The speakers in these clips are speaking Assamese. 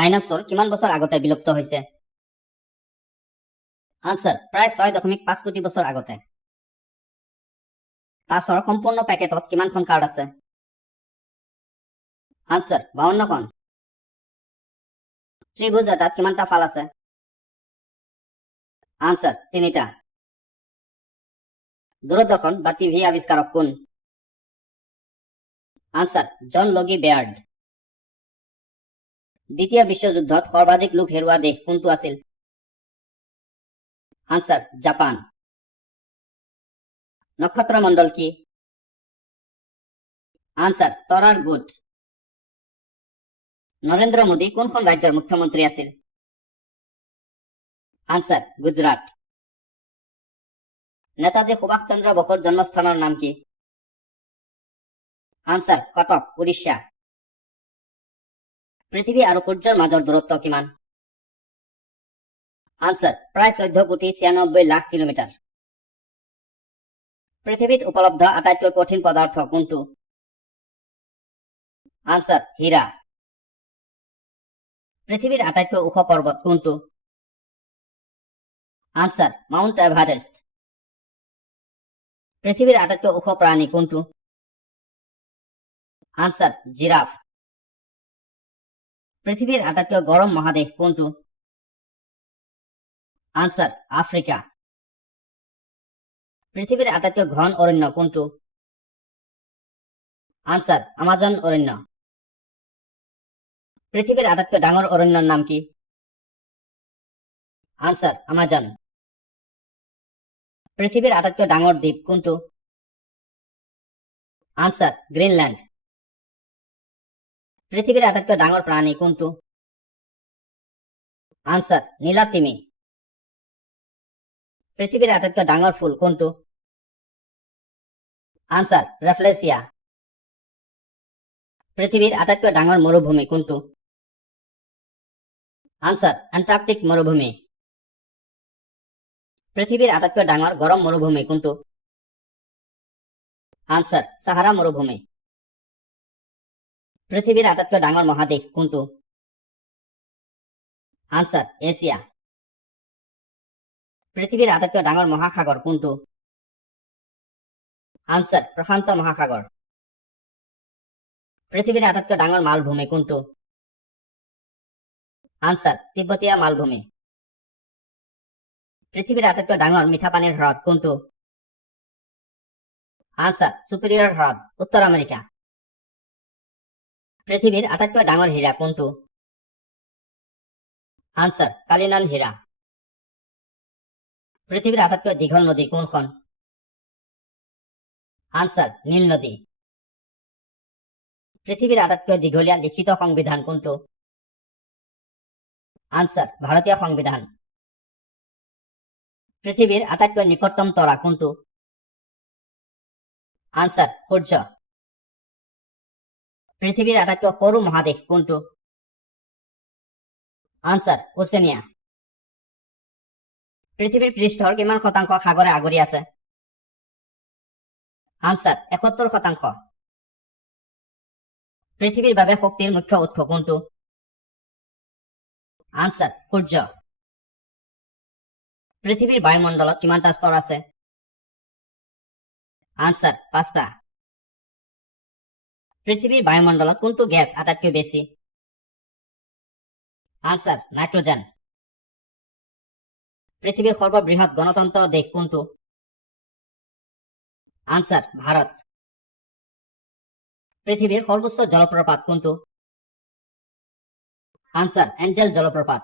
ডাইনোসৰ কিমান বছৰ আগতে বিলুপ্ত হৈছে? আনসাৰ প্ৰায় 6.5 কোটি বছৰ আগতে। তাছৰ সম্পূৰ্ণ পেকেটত কিমানখন কাৰ্ড আছে? আনসাৰ 52খন। ত্ৰিভুজ এটাত কিমানটা ফাল আছে? আনসাৰ 3টা। দূৰদৰ্শন বা টিভি আৱিষ্কাৰক কোন? আনসাৰ জন লগি বেয়াৰ্ড। দ্বিতীয় বিশ্বযুদ্ধত সৰ্বাধিক লোক হেৰুওৱা দেশ কোনটো আছিল? Answer Japan. নক্ষত্ৰমণ্ডল কি? আনসাৰ তৰাৰ গোট। নৰেন্দ্ৰ মোদী কোনখন ৰাজ্যৰ মুখ্যমন্ত্ৰী আছিল? আনসাৰ গুজৰাট। নেতাজী সুভাষ চন্দ্ৰ বসুৰ জন্মস্থানৰ নাম কি? আনসাৰ কটক, উড়িষ্যা। পৃথিৱী আৰু সূৰ্যৰ মাজৰ দূৰত্ব কিমান? আনসাৰ প্ৰায় 14,96,00,000 কিলোমিটাৰ। পৃথিৱীত উপলব্ধ আটাইতকৈ কঠিন পদাৰ্থ কোনটো? আনসাৰ হীৰা। পৃথিৱীৰ আটাইতকৈ ওখ পৰ্বত কোনটো? Answer Mount Everest. পৃথিৱীৰ আটাইতকৈ ওখ প্ৰাণী কোনটো? Answer giraffe. পৃথিৱীৰ আটাইতকৈ গৰম মহাদেশ কোনটো? Answer Africa. পৃথিৱীৰ আটাইতকৈ ঘন অৰণ্য কোনটো? আনসাৰ আমাজন অৰণ্য। পৃথিৱীৰ আটাইতকৈ ডাঙৰ অৰণ্যৰ নাম কি? Answer Amazon. পৃথিৱীৰ আটাইতকৈ ডাঙৰ দ্বীপ কোনটো? আনসাৰ গ্ৰীনল্যান্ড। পৃথিৱীৰ আটাইতকৈ ডাঙৰ প্ৰাণী কোনটো? আনসাৰ নীলাতিমি। পৃথিৱীৰ আটাইতকৈ ডাঙৰ ফুল কোনটো? আনসাৰ ৰেফলেচিয়া। পৃথিৱীৰ আটাইতকৈ ডাঙৰ মৰুভূমি কোনটো? আনসাৰ এন্টাৰ্কটিক মৰুভূমি। পৃথিৱীৰ আটাইতকৈ ডাঙৰ গৰম মৰুভূমি কোনটো? আনসাৰ সাহাৰা মৰুভূমি। পৃথিৱীৰ আটাইতকৈ ডাঙৰ মহাদেশ কোনটো? Answer Asia. পৃথিৱীৰ আটাইতকৈ ডাঙৰ মহাসাগৰ কোনটো? আনসাৰ প্ৰশান্ত মহাসাগৰ। পৃথিৱীৰ আটাইতকৈ ডাঙৰ মালভূমি কোনটো? আনসাৰ তিব্বতীয় মালভূমি। পৃথিৱীৰ আটাইতকৈ ডাঙৰ মিঠা পানীৰ হ্ৰদ কোনটো? আনসাৰ সুপিৰিয়ৰ হ্ৰদ, উত্তৰ আমেৰিকা। পৃথিৱীৰ আটাইতকৈ ডাঙৰ হীৰা কোনটো? আনসাৰ কালিনান হীৰা। পৃথিৱীৰ আটাইতকৈ দীঘল নদী কোনখন? আনসাৰ নীল নদী। পৃথিৱীৰ আটাইতকৈ দীঘলীয়া লিখিত সংবিধান কোনটো? আনসাৰ ভাৰতীয় সংবিধান। পৃথিৱীৰ আটাইতকৈ নিকটতম তৰা কোনটো? আনসাৰ সূৰ্য। পৃথিৱীৰ আটাইতকৈ সৰু মহাদেশ কোনটো? Answer Oceania. পৃথিৱীৰ পৃষ্ঠৰ কিমান শতাংশ সাগৰে আগুৰি আছে? আনসাৰ 71%। পৃথিৱীৰ বাবে শক্তিৰ মুখ্য উৎস কোনটো? আনসাৰ সূৰ্য। পৃথিৱীৰ বায়ুমণ্ডলত কিমানটা স্তৰ আছে? আনসাৰ 5টা। পৃথিৱীৰ বায়ুমণ্ডলত কোনটো গেছ আটাইতকৈ বেছি? Answer nitrogen. পৃথিৱীৰ সৰ্ববৃহৎ গণতন্ত্ৰ দেশ কোনটো? আনসাৰ ভাৰত। পৃথিৱীৰ সৰ্বোচ্চ জলপ্ৰপাত কোনটো? আনসাৰ এঞ্জেল জলপ্ৰপাত।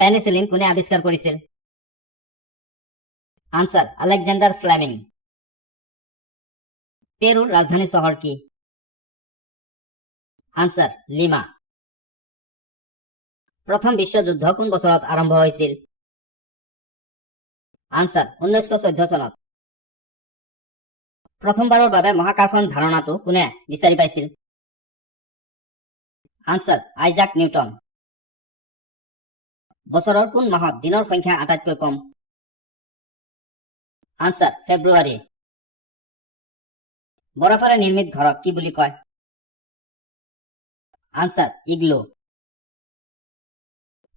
পেনিসিলিন কোনে আৱিষ্কাৰ কৰিছিল? Answer আলেকজান্ডাৰ Fleming. পেৰুৰ ৰাজধানী চহৰ কি? আনসাৰ লিমা। প্ৰথম বিশ্বযুদ্ধ কোন বছৰত আৰম্ভ হৈছিল? আনসাৰ 1914 চনত। প্ৰথমবাৰৰ বাবে মহাকৰ্ষণ ধাৰণাটো কোনে বিচাৰি পাইছিল? Answer Isaac Newton. বছৰৰ কোন মাহত দিনৰ সংখ্যা আটাইতকৈ কম? আনসাৰ ফেব্ৰুৱাৰী। বৰফেৰে নিৰ্মিত ঘৰক কি বুলি কয়? Answer igloo.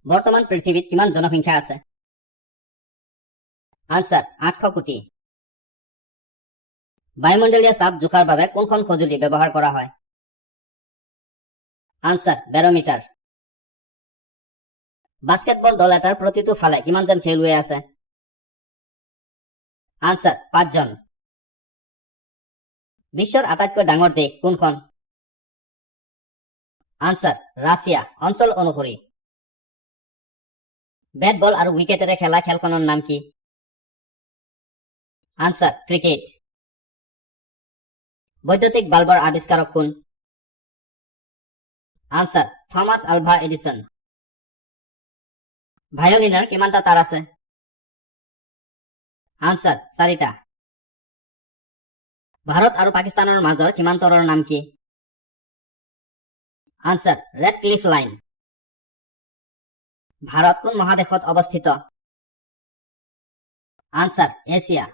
বৰ্তমান পৃথিবীত কিমান জনসংখ্যা আছে? আনসাৰ 800 কোটি। বায়ুমণ্ডলীয় চাপ জোখাৰ বাবে কোনখন সঁজুলি ব্যৱহাৰ কৰা হয়? Answer barometer. বাস্কেটবল দল এটাৰ প্ৰতিটো ফালে কিমানজন খেলুৱৈ আছে? আনসাৰ 5 জন। বিশ্বৰ আটাইতকৈ ডাঙৰ দেশ কোনখন? Answer Russia. অঞ্চল অনুসৰি বেট বল আৰু উইকেটেৰে খেলা খেলখনৰ নাম কি? Answer cricket. বৈদ্যুতিক বাল্বৰ আৱিষ্কাৰক কোন? Answer Thomas Alva Edison. ভায়োলিনৰ কিমানটা তাৰ আছে? আনসাৰ 4টা। ভাৰত আৰু পাকিস্তানৰ মাজৰ সীমান্তৰৰ নাম কি? Answer red cliff line. Bharat কোন মহাদেশত অৱস্থিত? Answer Asia.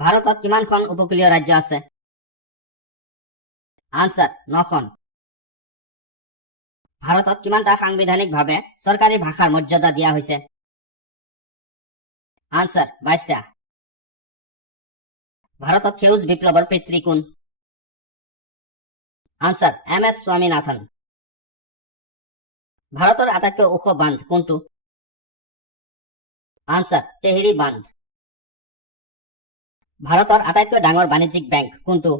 ভাৰতত কিমানখন উপকূলীয় ৰাজ্য আছে? আনসাৰ 9খন। ভাৰতত কিমানটা সাংবিধানিকভাৱে চৰকাৰী ভাষাৰ মৰ্যাদা দিয়া হৈছে? আনসাৰ 22টা। ভাৰতত সেউজ বিপ্লৱৰ পিতৃ কোন? Answer MS Swaminathan. ভাৰতৰ আটাইতকৈ ওখ বান্ধ কোনটো? আনসাৰ তেহেৰী বান্ধ। ভাৰতৰ আটাইতকৈ ডাঙৰ বাণিজ্যিক বেংক কোনটো?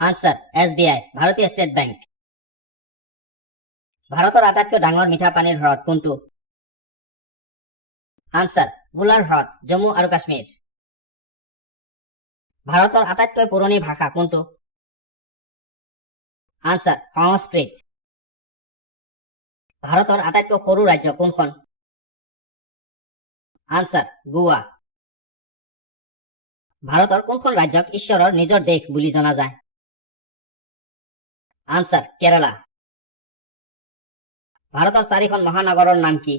আনসাৰ SBI ভাৰতীয় ষ্টেট বেংক। ভাৰতৰ আটাইতকৈ ডাঙৰ মিঠা পানীৰ হ্ৰদ কোনটো? আনসাৰ বুলাৰ হ্ৰদ জম্মু আৰু কাশ্মীৰ। ভাৰতৰ আটাইতকৈ পুৰণি ভাষা কোনটো? আনসাৰ সংস্কৃত। ভাৰতৰ আটাইতকৈ সৰু ৰাজ্য কোনখন? আনসাৰ গোৱা। ভাৰতৰ কোনখন ৰাজ্যক ঈশ্বৰৰ নিজৰ দেশ বুলি জনা যায়? আনসাৰ কেৰালা। ভাৰতৰ 4খন মহানগৰৰ নাম কি?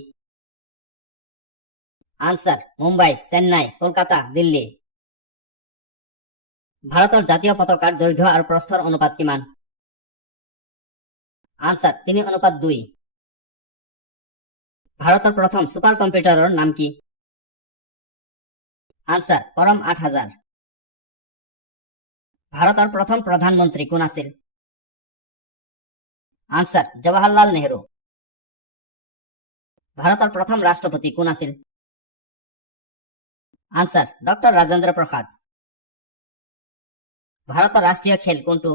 আনসাৰ মুম্বাই, চেন্নাই, কলকাতা, দিল্লী। ভাৰতৰ জাতীয় পতাকাৰ দৈৰ্ঘ্য আৰু প্ৰস্থৰ অনুপাত কিমান? আনসাৰ 3:2। ভাৰতৰ প্ৰথম সুপাৰ কম্পিউটাৰৰ নাম কি? আনসাৰ পৰম 8000। ভাৰতৰ প্ৰথম প্ৰধানমন্ত্ৰী কোন আছিল? আনসাৰ জৱাহৰলাল নেহৰু। ভাৰতৰ প্ৰথম ৰাষ্ট্ৰপতি কোন আছিল? Answer doctor Rajendra Prasad. ভাৰতৰ ৰাষ্ট্ৰীয় খেল কোনটো?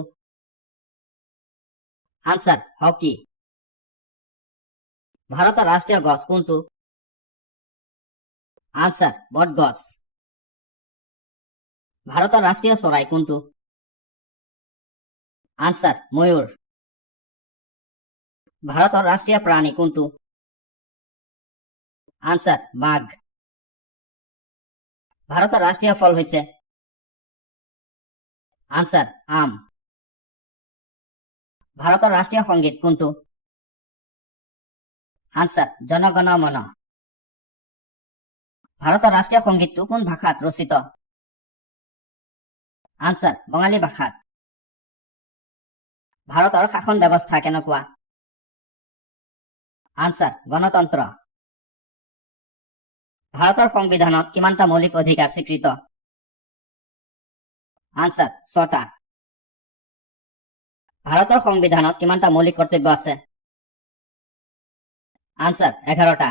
Answer hockey. ভাৰতৰ ৰাষ্ট্ৰীয় গছ কোনটো? আনসাৰ বটগছ। ভাৰতৰ ৰাষ্ট্ৰীয় চৰাই কোনটো? আনসাৰ ময়ূৰ। ভাৰতৰ ৰাষ্ট্ৰীয় প্ৰাণী কোনটো? আনসাৰ বাঘ। ভাৰতৰ ৰাষ্ট্ৰীয় ফল হৈছে? আনসাৰ আম। ভাৰতৰ ৰাষ্ট্ৰীয় সংগীত কোনটো? আনসাৰ জনগণ মন। ভাৰতৰ ৰাষ্ট্ৰীয় সংগীতটো কোন ভাষাত ৰচিত? আনসাৰ বঙালী ভাষাত। ভাৰতৰ শাসন ব্যৱস্থা কেনেকুৱা? আনসাৰ গণতন্ত্ৰ। ভাৰতৰ সংবিধানত কিমানটা মৌলিক অধিকাৰ স্বীকৃত? আনসাৰ 6টা। ভাৰতৰ সংবিধানত কিমানটা মৌলিক কৰ্তব্য আছে? আনসাৰ 11টা।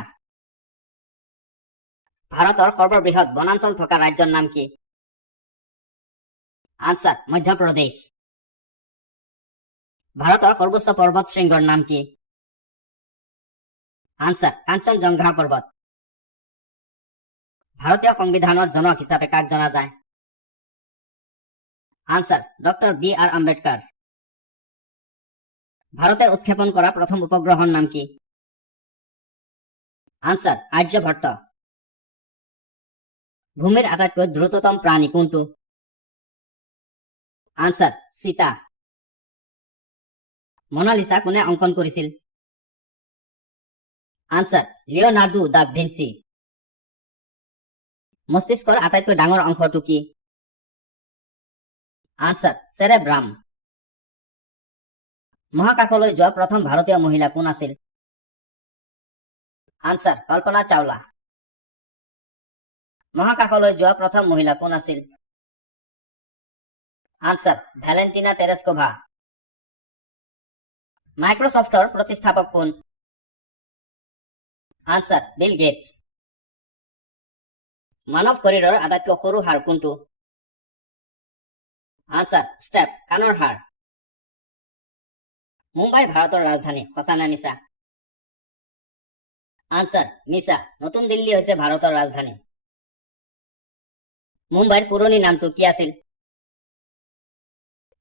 ভাৰতৰ সৰ্ববৃহৎ বনাঞ্চল থকা ৰাজ্যৰ নাম কি? আনসাৰ মধ্যপ্ৰদেশ। ভাৰতৰ সৰ্বোচ্চ পৰ্বত শৃংগৰ নাম কি? আনসাৰ কাঞ্চনজঙ্ঘা পৰ্বত। ভাৰতীয় সংবিধানৰ জনক হিচাপে কাক জনা যায়? Answer doctor BR Ambedkar. ভাৰতে উৎক্ষেপণ কৰা প্ৰথম উপগ্ৰহৰ নাম কি? আনসাৰ আৰ্যভট্ট। ভূমিৰ আটাইতকৈ দ্ৰুততম প্ৰাণী কোনটো? আনসাৰ চিতা। মনালিসা কোনে অংকন কৰিছিল? Answer Leonardo da Vinci. মস্তিষ্কৰ আটাইতকৈ ডাঙৰ অংশটো কি? Answer cerebrum. মহাকাশলৈ যোৱা প্ৰথম ভাৰতীয় মহিলা কোন আছিল? আনসাৰ কল্পনা চাওলা। মহাকাশলৈ যোৱা প্ৰথম মহিলা কোন আছিল? Answer Valentina তেৰেস্কোভা। মাইক্ৰছফ্টৰ প্ৰতিষ্ঠাপক কোন? Answer Bill Gates. মানৱ শৰীৰৰ আটাইতকৈ সৰু হাড় কোনটো? আনসাৰ ষ্টেপ কাণৰ হাড়। মুম্বাই ভাৰতৰ ৰাজধানী, সঁচা নে মিছা? আনসাৰ মিছা, নতুন দিল্লী হৈছে ভাৰতৰ ৰাজধানী। মুম্বাইৰ পুৰণি নামটো কি আছিল?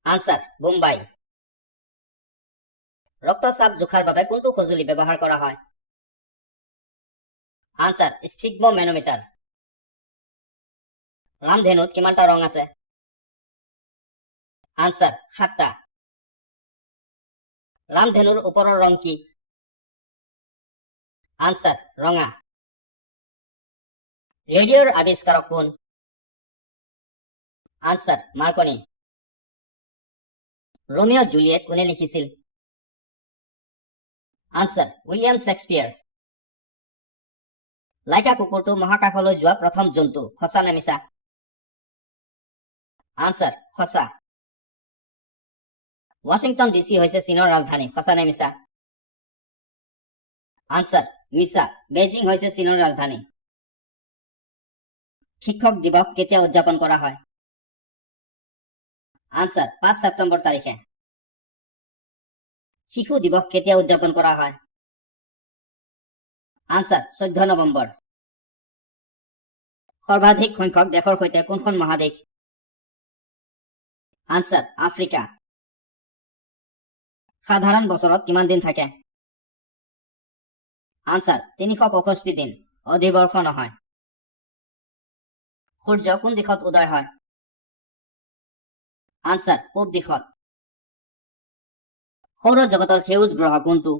আনসাৰ বোম্বাই। ৰক্তচাপ জোখাৰ বাবে কোনটো সঁজুলি ব্যৱহাৰ কৰা হয়? আনসাৰ স্ফিগমোমেনোমিটাৰ। ৰামধেনুত কিমানটা ৰং আছে? আনসাৰ 7টা। ৰামধেনুৰ ওপৰৰ ৰং কি? আনসাৰ ৰঙা। ৰেডিঅ'ৰ আৱিষ্কাৰক কোন? আনসাৰ মাৰ্কনি। ৰোমিঅ জুলিয়েট কোনে লিখিছিল? Answer William Shakespeare. লাইকা কুকুৰটো মহাকাশলৈ যোৱা প্ৰথম জন্তু, সঁচা নে মিছা? আনসাৰ সঁচা। ৱাশ্বিংটন ডিচি হৈছে চীনৰ ৰাজধানী, সঁচা নে মিছা? আনসাৰ মিছা, বেইজিং হৈছে চীনৰ ৰাজধানী। শিক্ষক দিৱস কেতিয়া উদযাপন কৰা হয়? আনসাৰ 5 ছেপ্টেম্বৰ তাৰিখে। শিশু দিৱস কেতিয়া উদযাপন কৰা হয়? আনসাৰ 14 নৱেম্বৰ। সৰ্বাধিক সংখ্যক দেশৰ সৈতে কোনখন মহাদেশ? Answer Africa. সাধাৰণ বছৰত কিমান দিন থাকে? আনসাৰ 365 দিন, অধিবৰ্ষ নহয়। সূৰ্য কোন দিশত উদয় হয়? আনসাৰ পূব দিশত। সৌৰজগতৰ সেউজ গ্ৰহ কোনটো?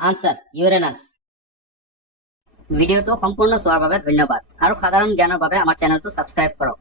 Answer Uranus. ভিডিঅ'টো সম্পূৰ্ণ চোৱাৰ বাবে ধন্যবাদ আৰু সাধাৰণ জ্ঞানৰ বাবে আমাৰ চেনেলটো ছাবস্ক্ৰাইব কৰক।